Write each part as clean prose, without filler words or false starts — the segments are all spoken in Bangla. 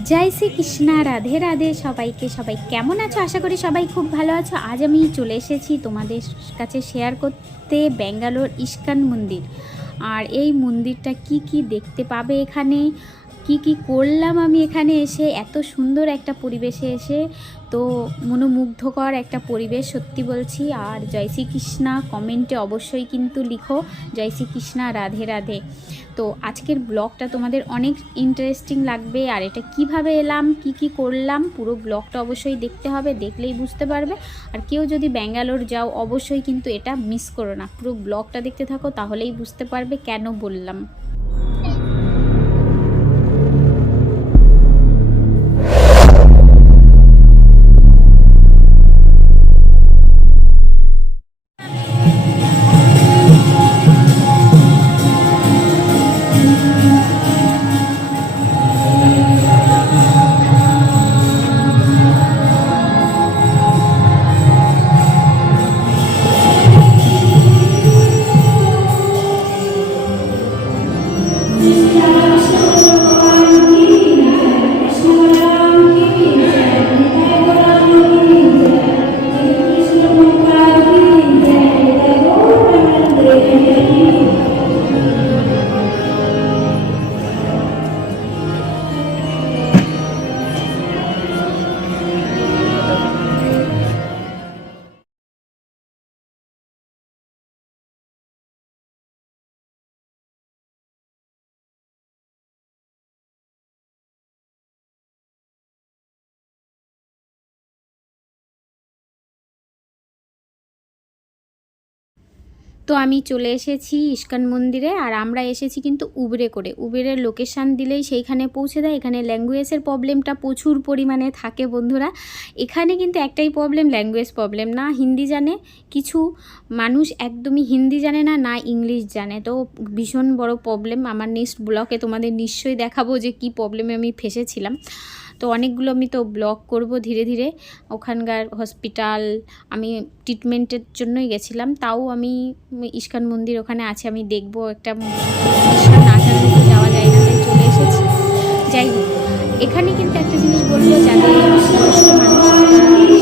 জয় শ্রীকৃষ্ণা, রাধে রাধে। সবাই কেমন আছো? আশা করি সবাই খুব ভালো আছো। আজ আমি চলে এসেছি তোমাদের কাছে শেয়ার করতে ব্যাঙ্গালোর ইস্কন মন্দির। আর এই মন্দিরটা কি দেখতে পাবে এখানে, কি করলাম আমি এখানে এসে, এত সুন্দর একটা পরিবেশে এসে। তো মনোমুগ্ধকর একটা পরিবেশ, সত্যি বলছি। আর জয় শ্রীকৃষ্ণা কমেন্টে অবশ্যই কিন্তু লিখো, জয় শ্রীকৃষ্ণা, রাধে রাধে। তো আজকের ব্লগটা তোমাদের অনেক ইন্টারেস্টিং লাগবে। আর এটা কিভাবে এলাম, কি করলাম, পুরো ব্লগটা অবশ্যই দেখতে হবে, দেখলেই বুঝতে পারবে। আর কেউ যদি ব্যাঙ্গালোর যাও অবশ্যই কিন্তু এটা মিস করো না, পুরো ব্লগটা দেখতে থাকো, তাহলেই বুঝতে পারবে কেন বললাম। তো আমি চলে এসেছি ইস্কন মন্দিরে। আর আমরা এসেছি কিন্তু উবেরে করে। উবেরের লোকেশান দিলেই সেইখানে পৌঁছে দেয়। এখানে ল্যাঙ্গুয়েজের প্রবলেমটা প্রচুর পরিমাণে থাকে বন্ধুরা। এখানে কিন্তু একটাই প্রবলেম, ল্যাঙ্গুয়েজ প্রবলেম। না হিন্দি জানে কিছু মানুষ, একদমই হিন্দি জানে না, না ইংলিশ জানে। তো ভীষণ বড় প্রবলেম। আমার নেক্সট ব্লগে তোমাদের নিশ্চয়ই দেখাবো যে কি প্রবলেমে আমি ফেসেছিলাম। তো অনেকগুলো আমি তো ব্লগ করব ধীরে ধীরে। ওখানকার হসপিটাল, আমি ট্রিটমেন্টের জন্যই গেছিলাম, তাও আমি ইস্কন মন্দির ওখানে আছে, আমি দেখব। একটা ইস্কন না জানলে তো যাওয়া যায় না, তাই চলে এসেছি। যাই হোক, এখানে কিন্তু একটা জিনিস বলবো, যাদের বয়স্ক মানুষ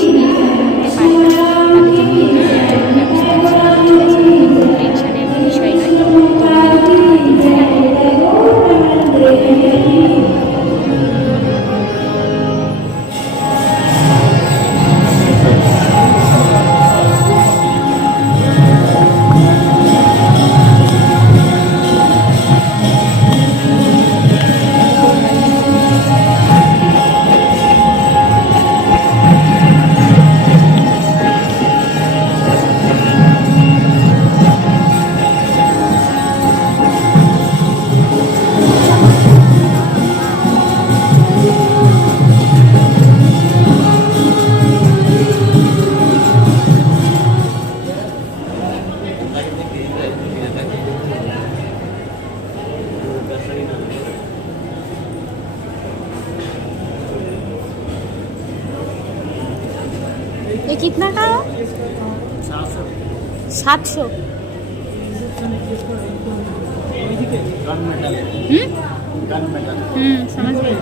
সিঁড়ি উঠতে পারে না, তাদের জন্য লিফটের জন্য ব্যবস্থা আছে, ঠিক আছে? কোনো টেনশনের বিষয় নয়। তো দেখতে থাকো। ये कितना का है? 700। समझ गए।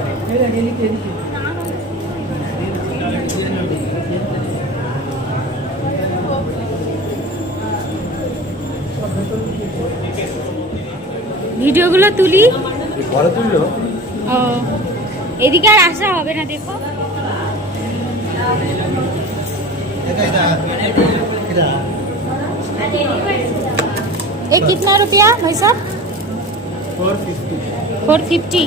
ভিডিওগুলো তুলি, ও এদিকে আর আসা হবে না, দেখো। ये कितना रुपया भाई साहब? 450।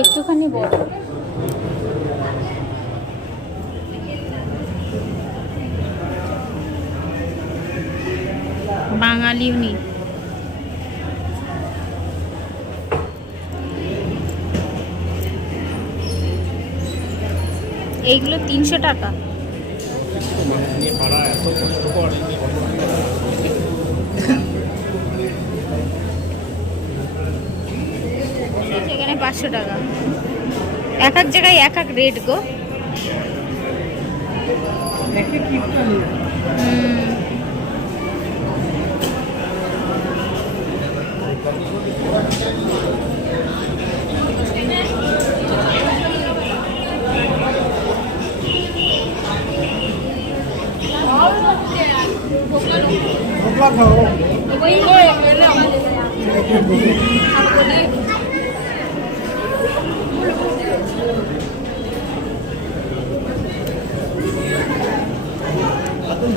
একটুখানি বড়। বাঙালি উনি। এইগুলো 300 টাকা। সেখানে 500 টাকা। এক এক জায়গায় এক এক রেট গো।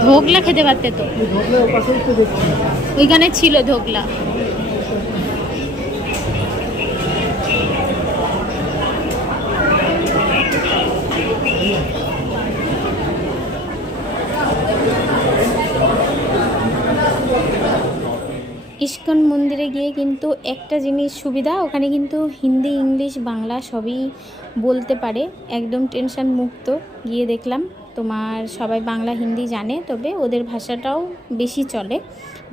ধোকলা খেতে পারতে তো, ওইখানে ছিল ধোকলা। ইস্কন মন্দিরে গিয়ে কিন্তু একটা জিনিস সুবিধা, ওখানে কিন্তু হিন্দি, ইংলিশ, বাংলা সবই বলতে পারে, একদম টেনশন মুক্ত। গিয়ে দেখলাম তোমার সবাই বাংলা হিন্দি জানে, তবে ওদের ভাষাটাও বেশি চলে।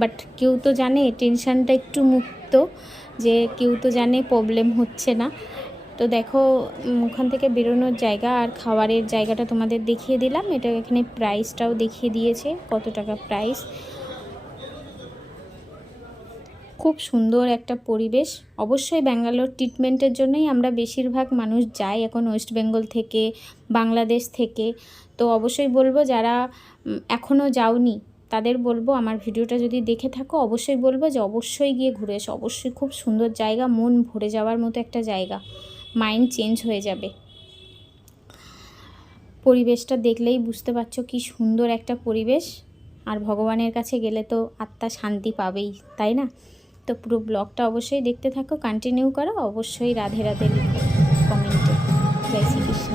বাট কেউ তো জানে টেনশনটা একটু মুক্ত, যে কেউ তো জানে প্রবলেম হচ্ছে না। তো দেখো ওখান থেকে বেরোনোর জায়গা আর খাবারের জায়গাটা তোমাদের দেখিয়ে দিলাম। এটা এখানে প্রাইসটাও দেখিয়ে দিয়েছে, কত টাকা প্রাইস। খুব সুন্দর একটা পরিবেশ। অবশ্যই ব্যাঙ্গালোর ট্রিটমেন্টের জন্যই আমরা বেশিরভাগ মানুষ যাই এখন, ওয়েস্ট বেঙ্গল থেকে, বাংলাদেশ থেকে। তো অবশ্যই বলবো যারা এখনও যাওনি তাদের বলবো, আমার ভিডিওটা যদি দেখে থাকো অবশ্যই বলবো যে অবশ্যই গিয়ে ঘুরে এসো। অবশ্যই খুব সুন্দর জায়গা, মন ভরে যাওয়ার মতো একটা জায়গা, মাইন্ড চেঞ্জ হয়ে যাবে। পরিবেশটা দেখলেই বুঝতে পারছো কি সুন্দর একটা পরিবেশ। আর ভগবানের কাছে গেলে তো আত্মা শান্তি পাবেই, তাই না? তো পুরো ব্লগটা অবশ্যই দেখতে থাকো, কন্টিনিউ করো। অবশ্যই রাধে রাধে লিখো কমেন্টে। জয় শ্রীকৃষ্ণ।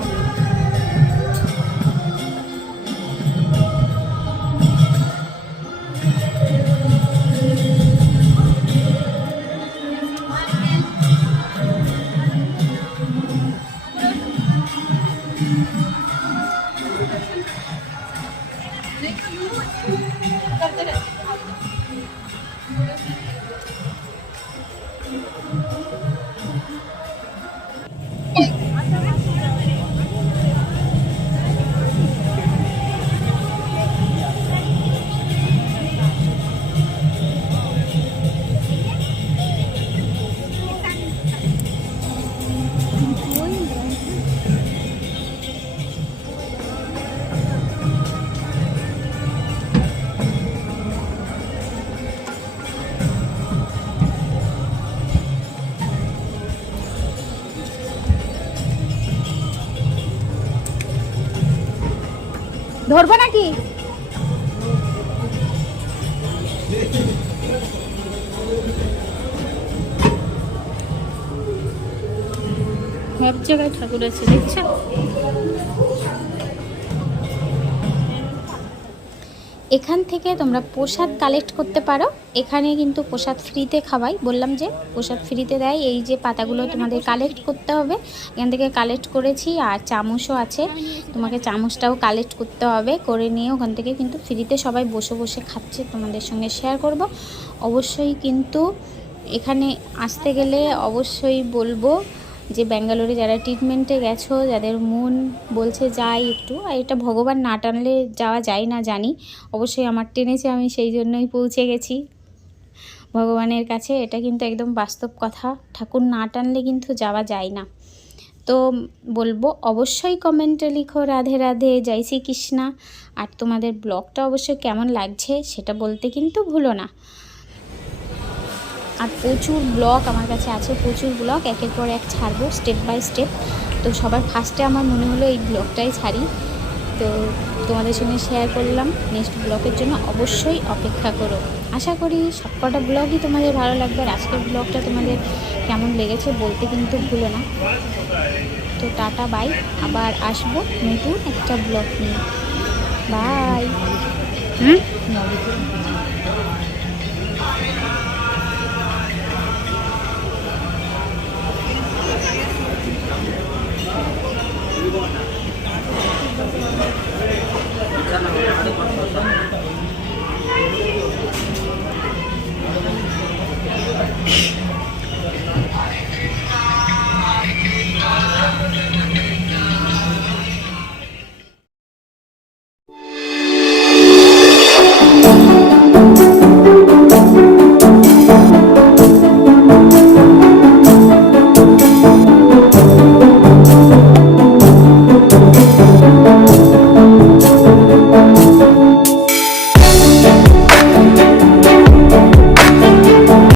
ধরবো নাকি? সব জায়গায় ঠাকুর আছে, দেখছো? এখান থেকে তোমরা প্রসাদ কালেক্ট করতে পারো। এখানে কিন্তু প্রসাদ ফ্রিতে খাওয়াই, বললাম যে প্রসাদ ফ্রিতে দেয়। এই যে পাতাগুলো তোমাদের কালেক্ট করতে হবে, এখান থেকে কালেক্ট করেছি। আর চামচও আছে, তোমাকে চামচটাও কালেক্ট করতে হবে, করে নিয়ে ওখান থেকে কিন্তু ফ্রিতে সবাই বসে বসে খাচ্ছে, তোমাদের সঙ্গে শেয়ার করব। অবশ্যই কিন্তু এখানে আসতে গেলে অবশ্যই বলবো যে ব্যাঙ্গালোরে যারা ট্রিটমেন্টে গেছো, যাদের মন বলছে যাই একটু, আর এটা ভগবান না টানলে যাওয়া যায় না জানি, অবশ্যই আমার টেনেছে, আমি সেই জন্যই পৌঁছে গেছি ভগবানের কাছে। এটা কিন্তু একদম বাস্তব কথা, ঠাকুর না টানলে কিন্তু যাওয়া যায় না। তো বলবো অবশ্যই কমেন্টে লিখো রাধে রাধে, জয় শ্রীকৃষ্ণ। আর তোমাদের ব্লগটা অবশ্যই কেমন লাগছে সেটা বলতে কিন্তু ভুলো না। আর প্রচুর ব্লগ আমার কাছে আছে, প্রচুর ব্লগ একের পর এক ছাড়বো, স্টেপ বাই স্টেপ। তো সবার ফার্স্টে আমার মনে হলো এই ব্লগটাই ছাড়ি, তো তোমাদের সঙ্গে শেয়ার করলাম। নেক্সট ব্লগের জন্য অবশ্যই অপেক্ষা করো। আশা করি সবকটা ব্লগই তোমাদের ভালো লাগবে। আর আজকের ব্লগটা তোমাদের কেমন লেগেছে বলতে কিন্তু ভুলো না। তো টাটা বাই, আবার আসবো নতুন একটা ব্লগ নিয়ে। বাই। বিছানা আরো কত